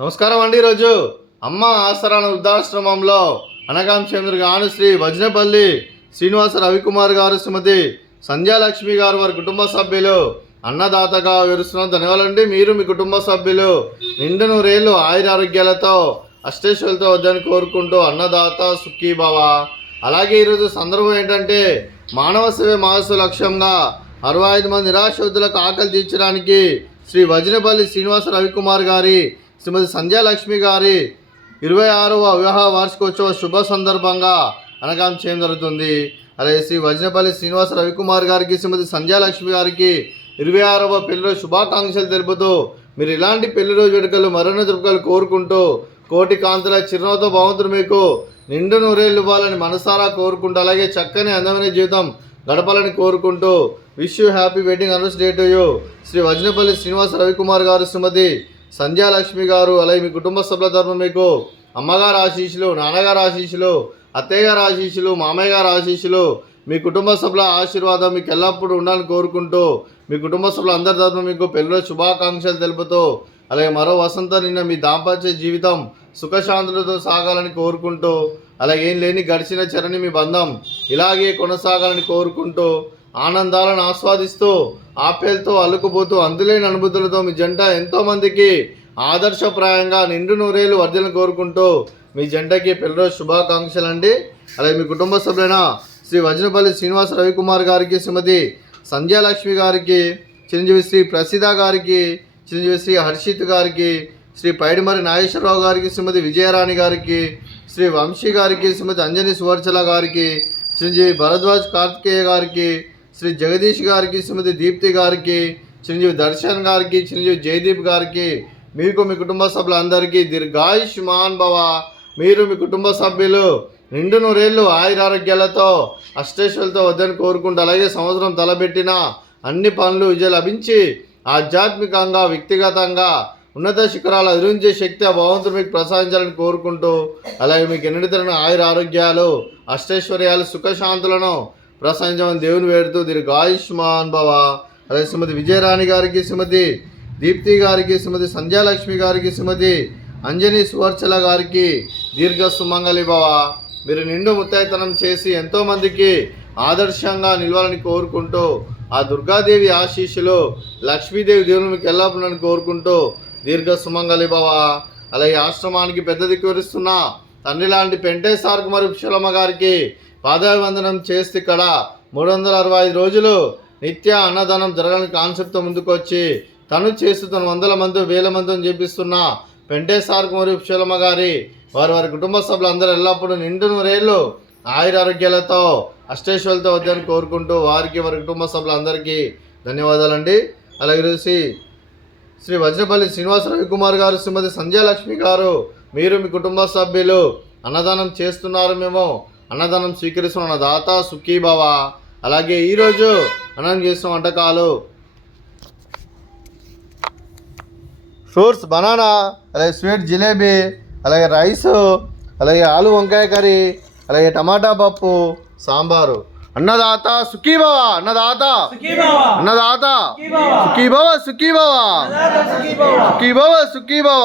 నమస్కారం అండి. ఈరోజు అమ్మ ఆసరాన వృద్ధాశ్రమంలో అనగాం చంద్రుగాను శ్రీ వజ్రపల్లి శ్రీనివాస రవికుమార్ గారు, శ్రీమతి సంధ్యాలక్ష్మి గారు, వారి కుటుంబ సభ్యులు అన్నదాతగా వివరిస్తున్నారు. ధన్యవాదాలండి. మీరు మీ కుటుంబ సభ్యులు నిండు నూరేళ్ళు ఆయురారోగ్యాలతో అష్టేశ్వరులతో వద్దని కోరుకుంటూ అన్నదాత సుఖీభవ. అలాగే ఈరోజు సందర్భం ఏంటంటే మానవ సేవే మహస్సు లక్ష్యంగా 65 మంది నిరాశ్రతులకు ఆకలి తీర్చడానికి శ్రీ వజ్రపల్లి శ్రీనివాస రవికుమార్ గారి, శ్రీమతి సంధ్యాలక్ష్మి గారి 26వ వివాహ వార్షికోత్సవ శుభ సందర్భంగా అనగాం చేయడం జరుగుతుంది. అలాగే శ్రీ వజ్రపల్లి శ్రీనివాస రవికుమార్ గారికి, శ్రీమతి సంధ్యాలక్ష్మి గారికి 26వ పెళ్లి శుభాకాంక్షలు తెలుపుతూ మీరు ఇలాంటి పెళ్లి రోజు వేడుకలు మరెన్నో జరుపుకలు కోరుకుంటూ కోటి కాంతుల చిరునవ్వుతో భగవంతుడు మీకు నిండు నూరేళ్ళు ఇవ్వాలని మనసారా కోరుకుంటూ, అలాగే చక్కని అందమైన జీవితం గడపాలని కోరుకుంటూ wish you happy wedding anniversary day to you. Shri Vajrapalli Srinivasa Ravikumar గారు, శ్రీమతి సంధ్యాలక్ష్మి గారు, అలాగే మీ కుటుంబ సభ్యుల తరఫున మీకు అమ్మగారు ఆశీస్సులు, నాన్నగారు ఆశీస్సులు, అత్తయ్య గారు ఆశీస్సులు, మామయ్య గారు ఆశీస్సులు, మీ కుటుంబ సభ్యుల ఆశీర్వాదం మీకు ఎల్లప్పుడూ ఉండాలని కోరుకుంటూ మీ కుటుంబ సభ్యులు అందరి తరఫున మీకు పెళ్లిలో శుభాకాంక్షలు తెలుపుతూ, అలాగే మరో వసంతం నిన్న మీ దాంపత్య జీవితం సుఖశాంతులతో సాగాలని కోరుకుంటూ, అలాగే ఏం లేని గడిచిన చరణి మీ బంధం ఇలాగే కొనసాగాలని కోరుకుంటూ, ఆనందాలను ఆస్వాదిస్తూ ఆప్యాయతతో అల్లుకుపోతూ అందులేని అనుభూతులతో మీ జంట ఎంతోమందికి ఆదర్శప్రాయంగా నిండు నూరేళ్ళు వర్ధలను కోరుకుంటూ మీ జంటకి పెళ్లిరోజు శుభాకాంక్షలు అండి. అలాగే మీ కుటుంబ సభ్యులైన శ్రీ వజ్రపల్లి శ్రీనివాస రవికుమార్ గారికి, శ్రీమతి సంధ్యాలక్ష్మి గారికి, చిరంజీవి శ్రీ ప్రసిద్ధ గారికి, చిరంజీవి శ్రీ హర్షిత్ గారికి, శ్రీ పైడిమరి నాగేశ్వరరావు గారికి, శ్రీమతి విజయరాణి గారికి, శ్రీ వంశీ గారికి, శ్రీమతి అంజని సువర్చల గారికి, చిరంజీవి భరద్వాజ్ కార్తికేయ గారికి, శ్రీ జగదీష్ గారికి, శ్రీమతి దీప్తి గారికి, చిరంజీవి దర్శన్ గారికి, చిరంజీవి జయదీప్ గారికి, మీకు మీ కుటుంబ సభ్యులందరికీ దీర్ఘాయుష్మాన్ భవ. మీరు మీ కుటుంబ సభ్యులు నిండు నూరేళ్ళు ఆయురారోగ్యాలతో అష్టేశ్వరులతో వద్దని కోరుకుంటూ, అలాగే సంవత్సరం తలబెట్టిన అన్ని పనులు విజయం లభించి ఆధ్యాత్మికంగా వ్యక్తిగతంగా ఉన్నత శిఖరాలు అధిరించే శక్తి ఆ భగవంతుడు మీకు ప్రసాదించాలని కోరుకుంటూ, అలాగే మీకు ఎన్నిటితరమైన ఆయురారోగ్యాలు అష్టైశ్వర్యాలు సుఖశాంతులను ప్రసాదించమని దేవుని వేడుతూ దీర్ఘాయుష్మాన్ భవ. అలాగే శ్రీమతి విజయరాణి గారికి, శ్రీమతి దీప్తి గారికి, శ్రీమతి సంధ్యాలక్ష్మి గారికి, శ్రీమతి అంజని సువర్చల గారికి దీర్ఘ సుమంగళి భవ. మీరు నిండు ముత్తైతనం చేసి ఎంతోమందికి ఆదర్శంగా నిలవాలని కోరుకుంటూ, ఆ దుర్గాదేవి ఆశీస్సులు లక్ష్మీదేవి దేవుని మీకు ఎల్లప్పుడూ కోరుకుంటూ దీర్ఘ సుమంగళి భవ. అలాగే ఆశ్రమానికి పెద్ద దిక్కు వివరిస్తున్న తండ్రి లాంటి పెంటేసార్కు మరియు పుష్పలమ్మ గారికి పాదాభివందనం చేస్తే ఇక్కడ 365 రోజులు నిత్య అన్నదానం జరగాలని కాన్సెప్ట్తో ముందుకొచ్చి తను చేస్తూ తను 100 మంది 1000 మందిని చేపిస్తున్న పెంటేసార్కు మరియు పుష్పలమ్మ గారి వారి కుటుంబ సభ్యులందరూ ఎల్లప్పుడూ నిండు నూరేళ్ళు ఆయురారోగ్యాలతో అష్టేశ్వరులతో వద్దని కోరుకుంటూ వారికి వారి కుటుంబ సభ్యులందరికీ ధన్యవాదాలండి. అలాగే శ్రీ వజ్రపల్లి శ్రీనివాస రవికుమార్ గారు, శ్రీమతి సంధ్యాలక్ష్మి గారు, మీరు మీ కుటుంబ సభ్యులు అన్నదానం చేస్తున్నారు, మేము అన్నదానం స్వీకరిస్తున్న దాత సుఖీభవ. అలాగే ఈరోజు అన్నం చేస్తున్న వంటకాలు ఫ్రూట్స్ బనానా, అలాగే స్వీట్ జిలేబీ, అలాగే రైసు, అలాగే ఆలు వంకాయ కర్రీ, అలాగే టమాటా పప్పు, సాంబారు. అన్నదాత సుఖీభవ, అన్నదాత అన్నదాత సుఖీభవ, సుఖీభవ సుఖీభవ సుఖీభవ.